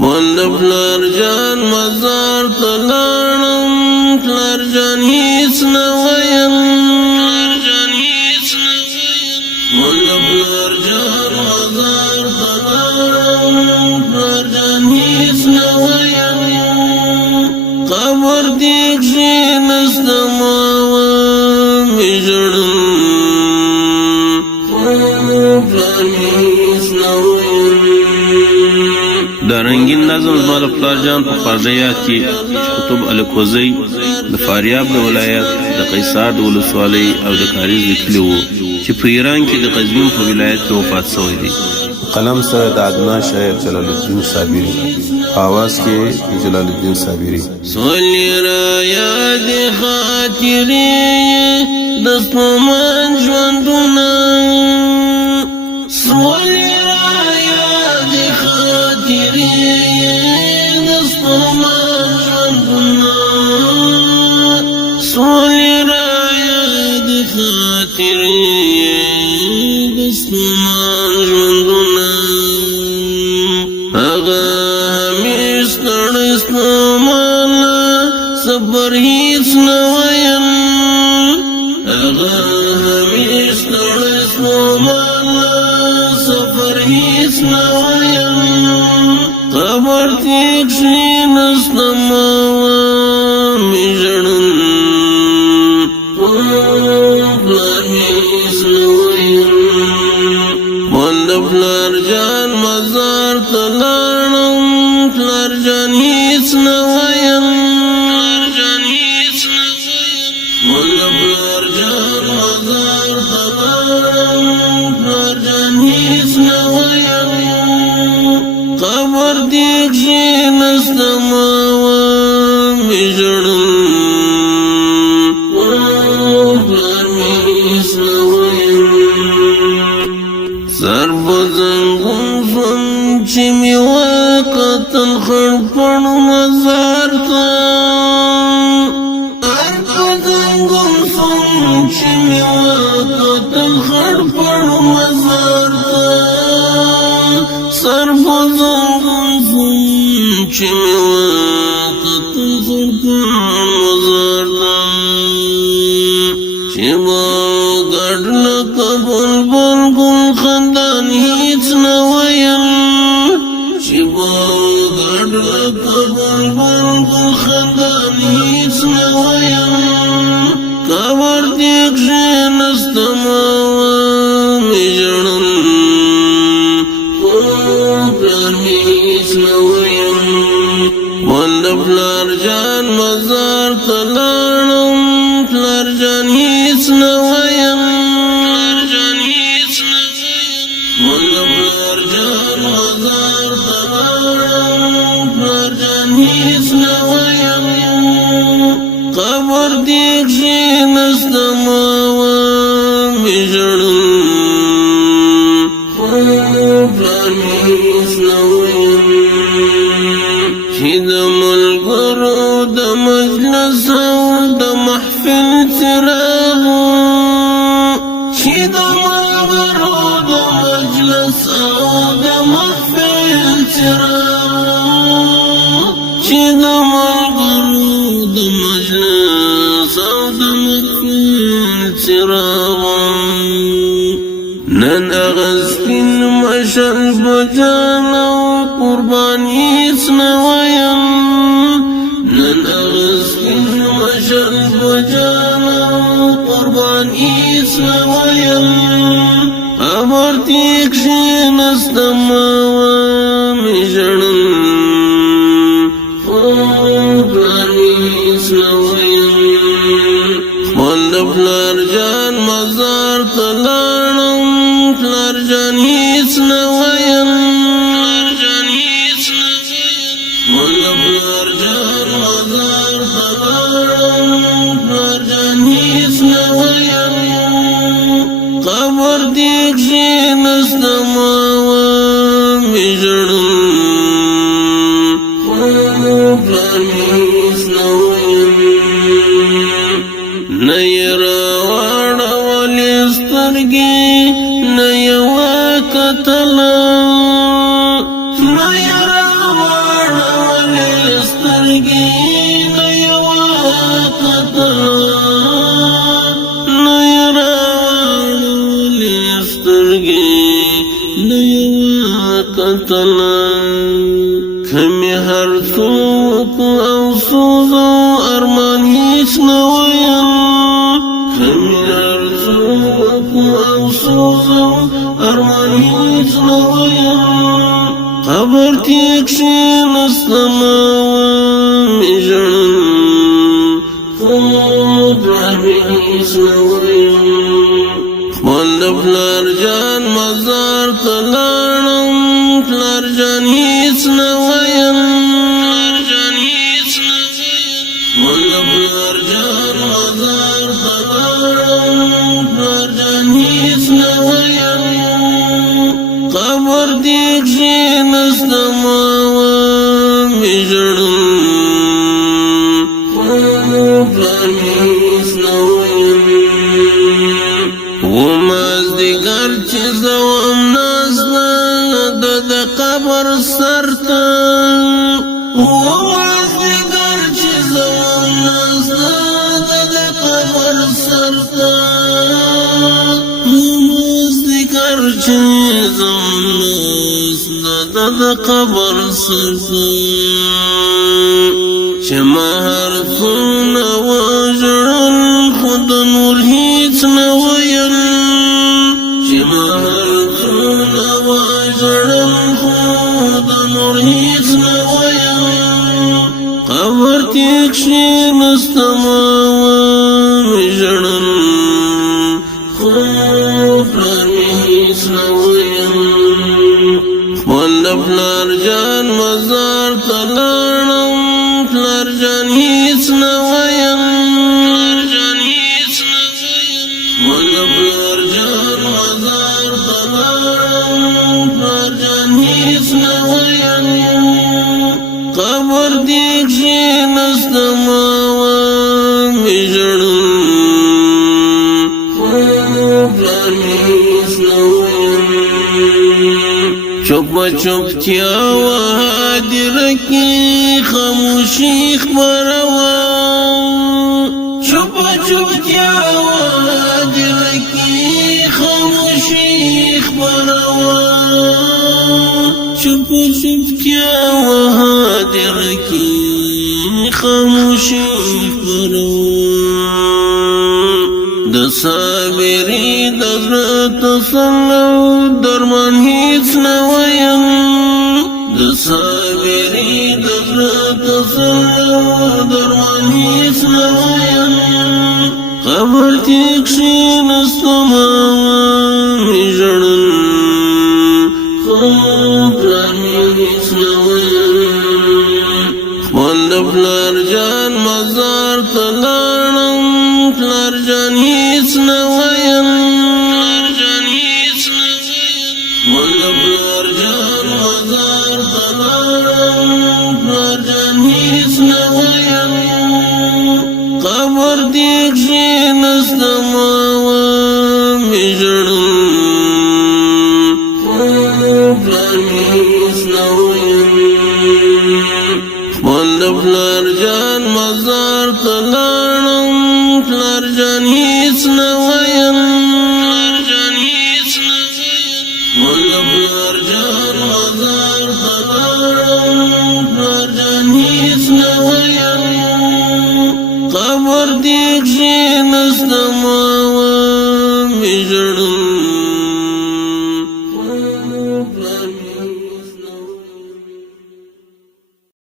وند پلار جان مزار تلانم پلار جان هیڅ نویم وند پلار جان مزار تلانم پلار جان هیڅ نویم قبر دیک شینستم آوامی جڑن پلار هیڅ نویم دا رنگین نظم زما د پلار جان په پرده یاد کې قطب الکوزی د فاریاب د ولایت د قیصار د ولسوالۍ او د کاریز د کلي و چې په ایران کې د قزوین په ولایت کې وفات شوی دی. قلم سره د ادنا شاعر جلال الدین صابری، آواز کې جلال الدین صابری. سولی را یاد خاطرې د ستومان ژوندونه سولی را یاد خاطرې د ستومان ژوندونه سولی را یاد خاطرې د ستومان ژوندونه هغه همیش ستړی ستومانه صبر هیڅ نه ویم هغه همیش ستړی ستومانه صبر هیڅ نه ویم قبر تیک شینستم آوامی ژړن پلار هیڅ نه ویم وند پلار جان مزار تلانم پلار جان هیڅ نه ویم وند پلار جان مزار تلانم پلار جان هیڅ نه ویم قبر دیک شینستم آوامی ژړن پلار هیڅ نه ویم سر بزنگم سم چی می وقتن خرپن مزار تا سر بزنگم سم چی می وقتن خرپن مزار تا سر بزنگم سم چی می وقتن خرپن مزار تا چی با گڑ لکا بلبل گل خندان هیڅ نه ویم چې با ګډ لکه بلبل گل خندان هیڅ نه ویم قبر دیک کښېنستم آوامی ژړن پلار مې هیڅ نه ویم وند پلار جان مزار تلانم پلار جان هیڅ نه ویم وند پلار جان مزار تلانم پلار جان هیڅ نه ویم قبر دیک کښېنستم آوامی ژړن پلار مې هیڅ نه ویم چې د ملګرو د مجلس او د محفل څراغ چې د ملګرو د مجلس او د محفل څراغ چې د ملګرو د مجلس او د محفل څراغ نن هغه سپین مشل بجان او قربان هیڅ نه ویم نن هغه سپین مشل بجان او قربان هیڅ نه ویم قبر تیک کښېنستم آوامی ژړن پلار مې هیڅ نه ویم وند پلار جان مزار تلانم پلار جان هیڅ نه ویم وند پلار جان مزار تلانم پلار جان هیڅ نه ویم قبر دیک کښېنستم آوامی ژړن پلار مې هیڅ نه ویم نه یې راواړولې سترګې نه یې وکتله نه یې راواړولې هر څوک او سوز ارمان هیڅ نه ویم کمی هر څوک او سوز ارمان هیڅ نه ویم قبر کې کښېنستم ومې ژړل خو پلار مې هیڅ نه ویم خپل د پلار جان مزار ته لاړم پلار جان هیڅ نه ویم خپل د پلار جان مزار ته لاړم پلار جان هیڅ نه ویم قبر دې کښېنستم ومې ژړل خو پلار مې هیڅ نه ویم ومازدیګر چې زه وم ناسته د قبر سر ته ومازدیګر چې زه وم ناسته د قبر سر ته ومازدیګر چې زه وم ناسته د قبر سر ته چې ما هر څومره وژړل خو د نور هیڅ نه ویل چې ما هر څومره وژړل خو د نور هیڅ نه ویل قبر کې کښېنستم ومې ژړل خو پلار مې هیڅ نه ویل خپل د پلار جان مزار ته لاړم پلار جان هیڅ نه ویم خپل د پلار جان مزار ته لاړم پلار جان هیڅ نه ویم قبر دې کښېنستم ومې ژړل خو پلار مې هیڅ نه ویم چوپ چوپتیا وه هدیره کې خاموشي خپره وه چوپ چوپتیا وه هدیره کې خاموشي خپره وه چوپ چوپتیا وه هدیره کې خاموشي خپره وه د صابري د زړه تسلو درمان هیڅ نه ویم د صابري د زړه تسلو درمان هیڅ نه ویم قبر کې کښېنستم ومې ژړل خو پلار مې هیڅ نه ویم خپل د پلار جان مزار ته لاړم پلار جان هیڅ نه ویم خپل د پلار جان مزار ته لاړم پلار جان هیڅ نه ویم قبر دې کښېنستم ومې ژړل خو پلار مې هیڅ نه ویم خپل د پلار جان مزار ته لاړم پلار جان هیڅ نه ویم خپل د پلار جان مزار ته لاړم پلار جان هیڅ نه ویم قبر دې کښېنستم ومې ژړل